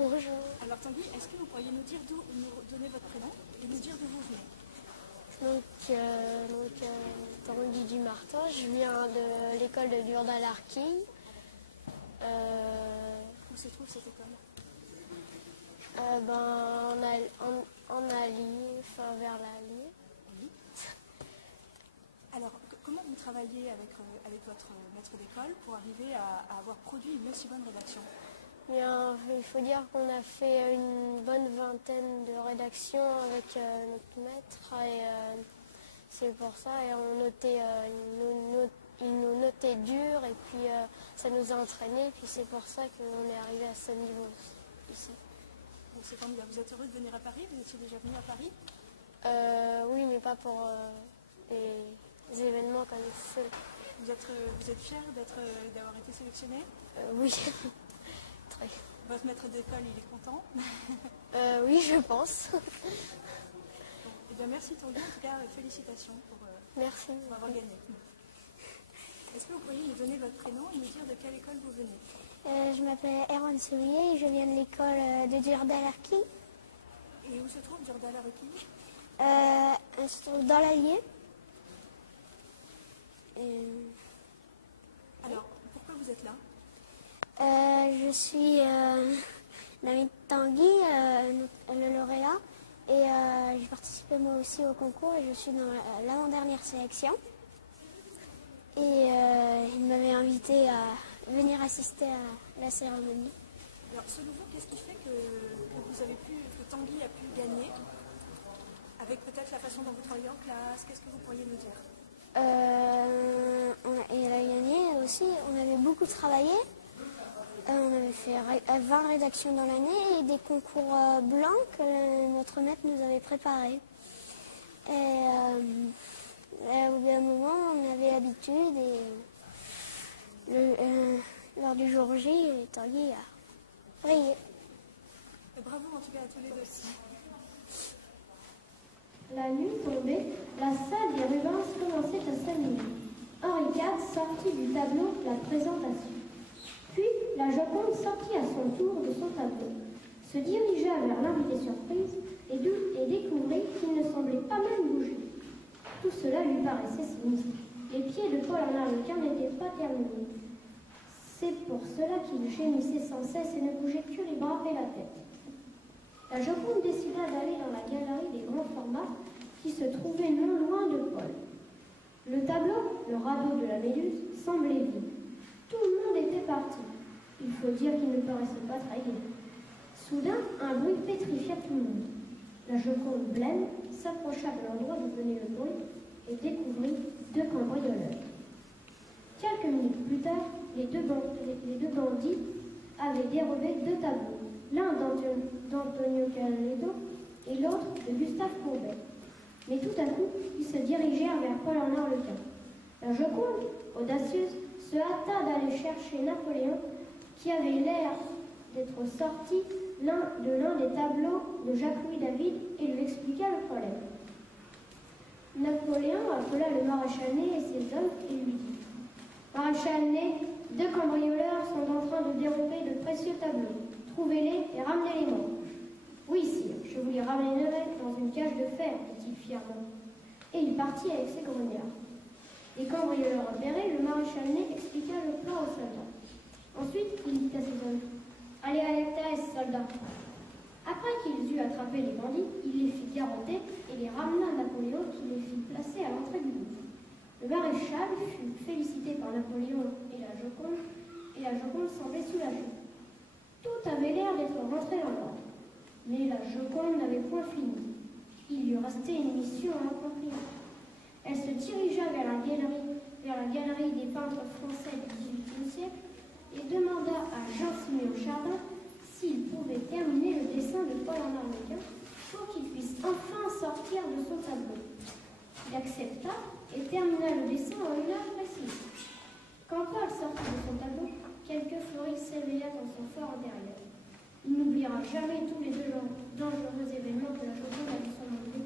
Bonjour. Alors Tanguy, est-ce que vous pourriez nous donner votre prénom et nous dire d'où vous venez? Tanguy Dumartin, je viens de l'école de Durdal-Arquille. Où se trouve cette école? En Allier, enfin vers l'Allier. Oui. Alors, comment vous travaillez avec votre maître d'école pour arriver à avoir produit une aussi bonne rédaction? Bien, il faut dire qu'on a fait une bonne vingtaine de rédactions avec notre maître et c'est pour ça et il nous notait dur et puis ça nous a entraînés et puis c'est pour ça qu'on est arrivé à ce niveau ici. Bon, c'est formidable. Vous êtes heureux de venir à Paris? Vous étiez déjà venu à Paris? Oui, mais pas pour des événements comme ceux. Vous êtes fier d'avoir été sélectionné? Oui. Très. Votre maître d'école, il est content? Oui, je pense. Bon, eh bien, merci Tanguy, en tout cas, félicitations merci. Pour avoir gagné. Est-ce que vous pourriez nous donner votre prénom et nous dire de quelle école vous venez? Je m'appelle Erwan Soulier et je viens de l'école de Durdal-Arquille. Et où se trouve Durdal-Arquille? Elle se trouve dans l'Allier. Alors, pourquoi vous êtes là? Je suis l'amie de Tanguy, le lauréat, et j'ai participé moi aussi au concours et je suis dans l'avant-dernière sélection. Et il m'avait invité à venir assister à la cérémonie. Alors, selon vous, qu'est-ce qui fait que Tanguy a pu gagner? Avec peut-être la façon dont vous travaillez en classe, qu'est-ce que vous pourriez nous dire? Il a gagné aussi, on avait beaucoup travaillé. On avait fait 20 rédactions dans l'année et des concours blancs que notre maître nous avait préparés. Et au bout d'un moment, on avait l'habitude et lors du jour J, Tanguy a brillé. Et bravo en tout cas à tous les deux. La nuit tombée, la salle des Rubens commençait à s'animer. Henri IV sortit du tableau la présentation. Puis, la Joconde sortit à son tour de son tableau, se dirigea vers l'invité surprise et découvrit qu'il ne semblait pas même bouger. Tout cela lui paraissait sinistre. Les pieds de Paul en Arlequin n'étaient pas terminés. C'est pour cela qu'il gémissait sans cesse et ne bougeait que les bras et la tête. La Joconde décida d'aller dans la galerie des grands formats qui se trouvait non loin de Paul. Le tableau, le radeau de la Méduse, semblait vide. Tout le monde était parti. Il faut dire qu'il ne paraissait pas très gai. Soudain, un bruit pétrifia tout le monde. La Joconde blême s'approcha de l'endroit d'où venait le bruit et découvrit deux cambrioleurs. Quelques minutes plus tard, les deux bandits avaient dérobé deux tableaux, l'un d'Antonio Caledo et l'autre de Gustave Courbet. Mais tout à coup, ils se dirigèrent vers Paul en Arlequin. La Joconde, audacieuse, se hâta d'aller chercher Napoléon, qui avait l'air d'être sorti de l'un des tableaux de Jacques-Louis David et lui expliqua le problème. Napoléon appela le maréchal Ney et ses hommes et lui dit « Maréchal Ney, deux cambrioleurs sont en train de dérober de précieux tableaux. Trouvez-les et ramenez-les-moi. » « Oui, sire, je vous les ramènerai dans une cage de fer, dit-il fièrement. Et il partit avec ses grognards. Les cambrioleurs repérés, le maréchal Ney expliqua le plan aux soldats. Ensuite, il dit à ses hommes « Allez à la Thérèse, soldats !» Après qu'ils eurent attrapé les bandits, il les fit garrotter et les ramena à Napoléon qui les fit placer à l'entrée du Louvre. Le maréchal fut félicité par Napoléon et la Joconde semblait soulagée. Tout avait l'air d'être rentré dans l'ordre. Mais la Joconde n'avait point fini. Il lui restait une mission à accomplir. Elle se dirigea vers la galerie des peintres français du XVIIIe siècle et demanda à Jean-Siméon Chardin s'il pouvait terminer le dessin de Paul en Arlequin pour qu'il puisse enfin sortir de son tableau. Il accepta et termina le dessin en une heure précise. Quand Paul sortit de son tableau, quelques fleuris s'éveillèrent dans son fort intérieur. Il n'oubliera jamais tous les dangereux événements que la Joconde avait surmontés